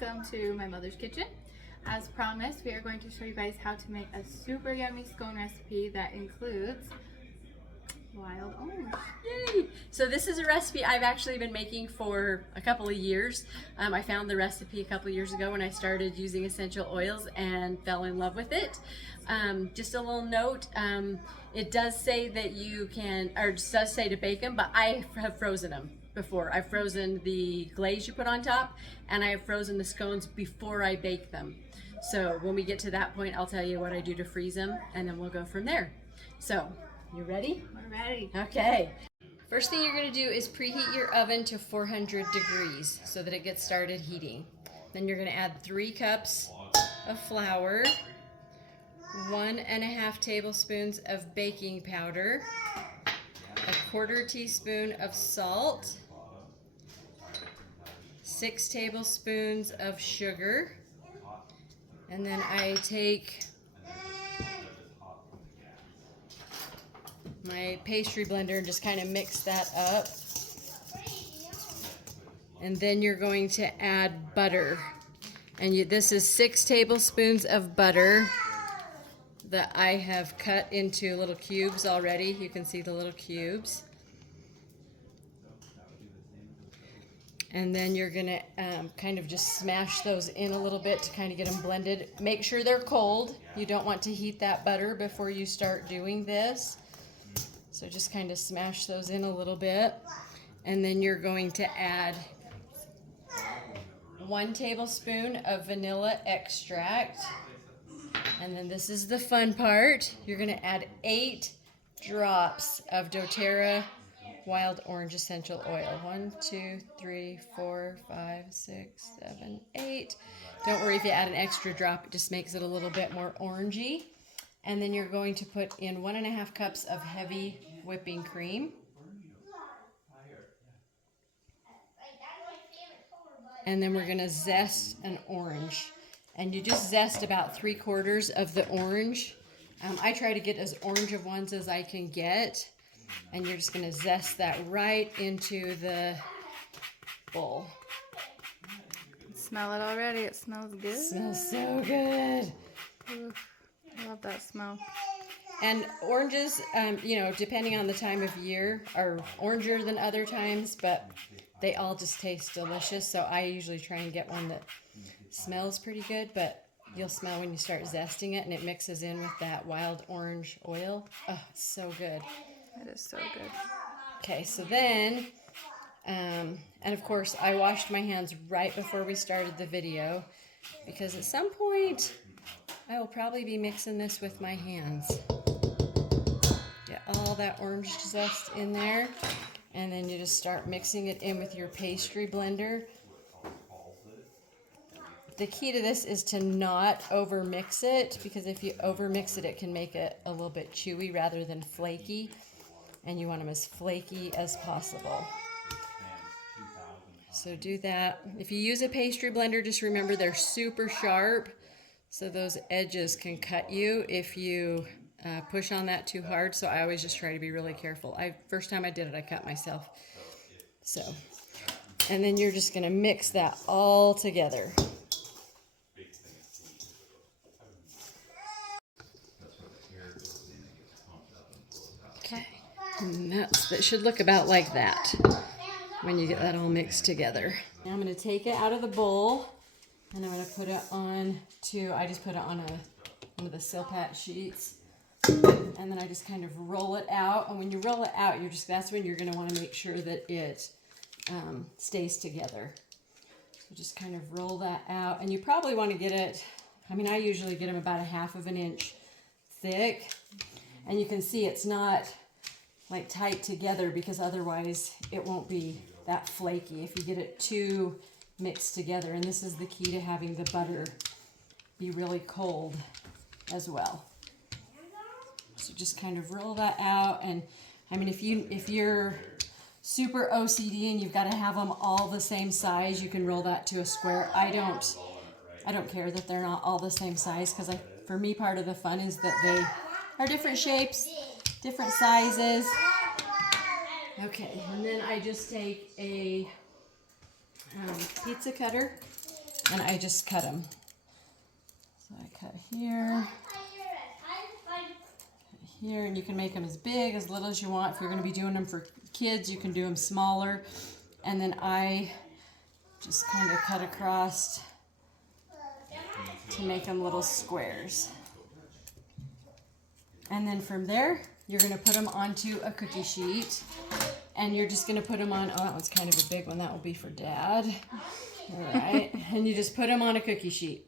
welcome to my mother's kitchen. As promised, we are going to show you guys how to make a super yummy scone recipe that includes wild orange. Yay! So this is a recipe I've actually been making for a couple of years. I found the recipe a couple of years ago when I started using essential oils and fell in love with it. Just a little note, it does say that you can, or it does say to bake them, but I have frozen them before. I've frozen the glaze you put on top, and I have frozen the scones before I bake them. So when we get to that point, I'll tell you what I do to freeze them, and then we'll go from there. So, you ready? We're ready. Okay. First thing you're going to do is preheat your oven to 400 degrees so that it gets started heating. Then you're going to add 3 cups of flour, 1.5 tablespoons of baking powder, 1/4 teaspoon of salt, 6 tablespoons of sugar, and then I take my pastry blender and just kind of mix that up. And then you're going to add butter. And this is 6 tablespoons of butter that I have cut into little cubes already. You can see the little cubes. And then you're gonna kind of just smash those in a little bit to kind of get them blended. Make sure they're cold. You don't want to heat that butter before you start doing this. So just kind of smash those in a little bit. And then you're going to add 1 tablespoon of vanilla extract. And then this is the fun part. You're going to add 8 drops of doTERRA Wild Orange Essential Oil. 1, 2, 3, 4, 5, 6, 7, 8. Don't worry if you add an extra drop. It just makes it a little bit more orangey. And then you're going to put in 1.5 cups of heavy whipping cream. And then we're going to zest an orange. And you just zest about 3/4 of the orange. I try to get as orange of ones as I can get. And you're just going to zest that right into the bowl. Smell it already. It smells good. It smells so good. Ooh, I love that smell. And oranges, you know, depending on the time of year, are oranger than other times, but they all just taste delicious. So I usually try and get one that smells pretty good, but you'll smell when you start zesting it and it mixes in with that wild orange oil. Oh, it's so good. It is so good. Okay, so then, and of course, I washed my hands right before we started the video because at some point, I will probably be mixing this with my hands. Get all that orange zest in there, and then you just start mixing it in with your pastry blender. The key to this is to not over mix it, because if you over mix it, it can make it a little bit chewy rather than flaky, and you want them as flaky as possible. So do that. If you use a pastry blender, just remember they're super sharp, so those edges can cut you if you push on that too hard. So I always just try to be really careful. First time I did it, I cut myself. So, and then you're just gonna mix that all together. Okay, and that should look about like that when you get that all mixed together. Now I'm gonna take it out of the bowl, and I'm going to put it on I just put it on one of the Silpat sheets. And then I just kind of roll it out. And when you roll it out, that's when you're going to want to make sure that it stays together. So just kind of roll that out. And you probably want to get it, I usually get them about 1/2 inch thick. And you can see it's not like tight together because otherwise it won't be that flaky if you get it too mixed together. And this is the key to having the butter be really cold as well. So just kind of roll that out. And if you're super OCD and you've got to have them all the same size, you can roll that to a square. I don't care that they're not all the same size, because for me, part of the fun is that they are different shapes, different sizes. Okay, and then I just take a pizza cutter and I just cut them. So I cut here, here, and you can make them as big, as little as you want. If you're going to be doing them for kids, you can do them smaller. And then I just kind of cut across to make them little squares. And then from there, you're going to put them onto a cookie sheet. And you're just going to put them on, oh, that one's kind of a big one. That will be for Dad. All right. And you just put them on a cookie sheet.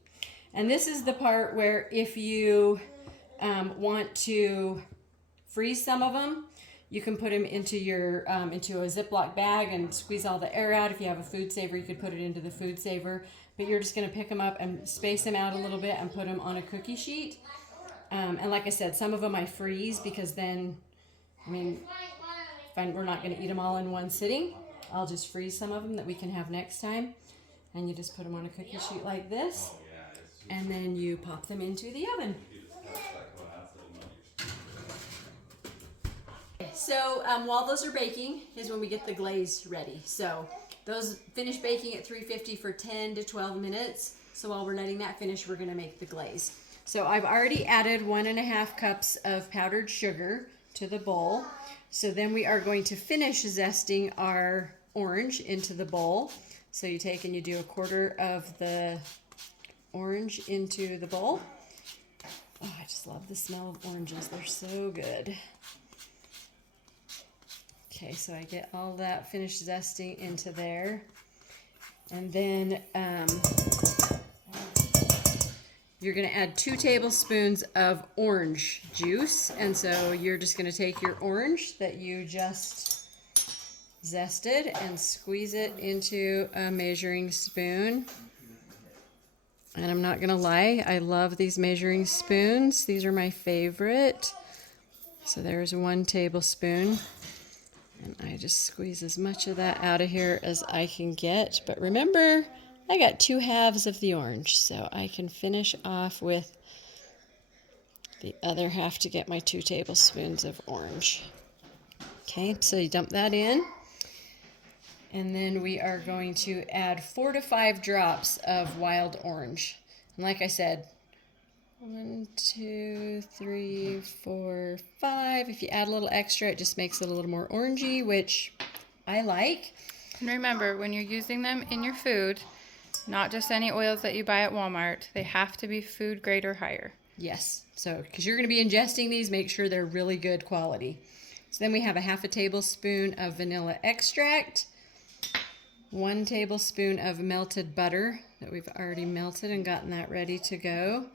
And this is the part where if you want to freeze some of them, you can put them into your into a Ziploc bag and squeeze all the air out. If you have a food saver, you could put it into the food saver. But you're just going to pick them up and space them out a little bit and put them on a cookie sheet. And like I said, some of them I freeze because then, I mean, we're not going to eat them all in one sitting. I'll just freeze some of them that we can have next time. And you just put them on a cookie sheet like this. And then you pop them into the oven. So while those are baking is when we get the glaze ready. So those finish baking at 350 for 10 to 12 minutes. So while we're letting that finish, we're going to make the glaze. So I've already added 1.5 cups of powdered sugar to the bowl. So then we are going to finish zesting our orange into the bowl. So you take and you do 1/4 of the orange into the bowl. Oh, I just love the smell of oranges. They're so good. Okay, so I get all that finished zesting into there. And then you're going to add 2 tablespoons of orange juice. And so you're just going to take your orange that you just zested and squeeze it into a measuring spoon. And I'm not going to lie, I love these measuring spoons. These are my favorite. So there's 1 tablespoon. And I just squeeze as much of that out of here as I can get. But remember, I got 2 halves of the orange, so I can finish off with the other half to get my 2 tablespoons of orange. Okay, so you dump that in. And then we are going to add 4 to 5 drops of wild orange. And like I said, 1, 2, 3, 4, 5. If you add a little extra, it just makes it a little more orangey, which I like. And remember, when you're using them in your food, not just any oils that you buy at Walmart, they have to be food grade or higher. Yes, so because you're going to be ingesting these, make sure they're really good quality. So then we have 1/2 tablespoon of vanilla extract, 1 tablespoon of melted butter that we've already melted and gotten that ready to go.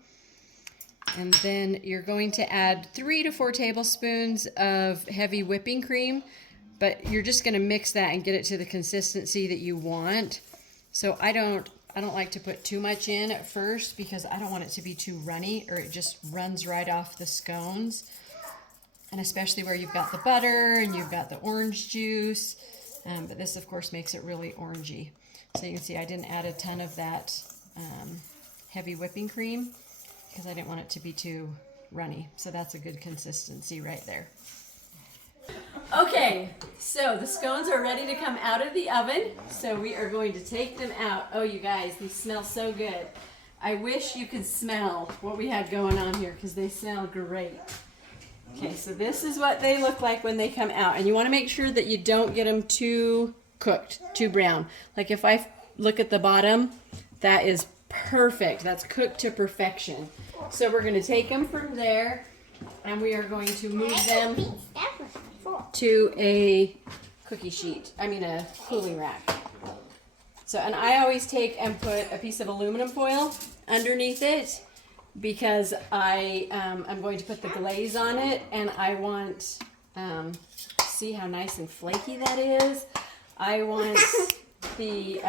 And then you're going to add 3 to 4 tablespoons of heavy whipping cream, but you're just going to mix that and get it to the consistency that you want. So I don't like to put too much in at first because I don't want it to be too runny or it just runs right off the scones. And especially where you've got the butter and you've got the orange juice. But this, of course, makes it really orangey. So you can see I didn't add a ton of that heavy whipping cream because I didn't want it to be too runny. So that's a good consistency right there. Okay, so the scones are ready to come out of the oven. So we are going to take them out. Oh, you guys, these smell so good. I wish you could smell what we had going on here because they smell great. Okay, so this is what they look like when they come out. And you want to make sure that you don't get them too cooked, too brown. Like if I look at the bottom, that is perfect. That's cooked to perfection. So we're going to take them from there and we are going to move them to a cookie sheet. A cooling rack. So, and I always take and put a piece of aluminum foil underneath it because I'm going to put the glaze on it and I want, see how nice and flaky that is? I want the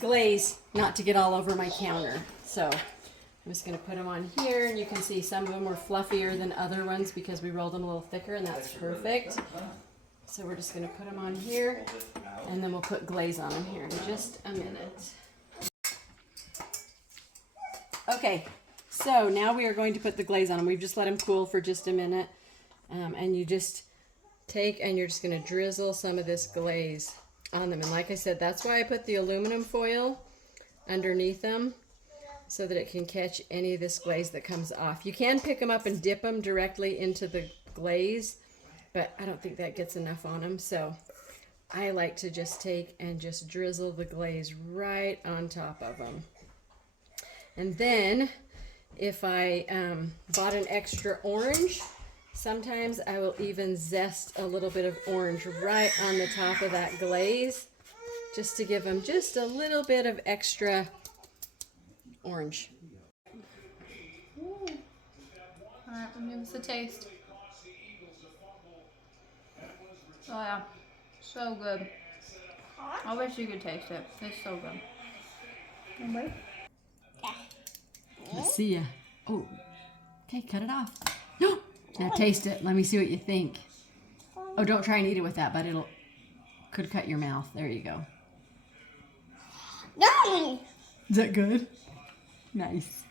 glaze not to get all over my counter. So I'm just going to put them on here and you can see some of them were fluffier than other ones because we rolled them a little thicker and that's perfect. So we're just going to put them on here and then we'll put glaze on them here in just a minute. Okay, so now we are going to put the glaze on them. We've just let them cool for just a minute. And you just take and you're just going to drizzle some of this glaze on them. And like I said, that's why I put the aluminum foil underneath them so that it can catch any of this glaze that comes off. You can pick them up and dip them directly into the glaze, but I don't think that gets enough on them. So I like to just take and just drizzle the glaze right on top of them. And then if I bought an extra orange, sometimes I will even zest a little bit of orange right on the top of that glaze, just to give them just a little bit of extra orange. All right, we'll give this a taste. Oh yeah, so good. I wish you could taste it. It's so good. Anybody? Let's see ya. Oh, okay, cut it off. Now taste it. Let me see what you think. Oh, don't try and eat it with that, but could cut your mouth. There you go. No! Is that good? Nice.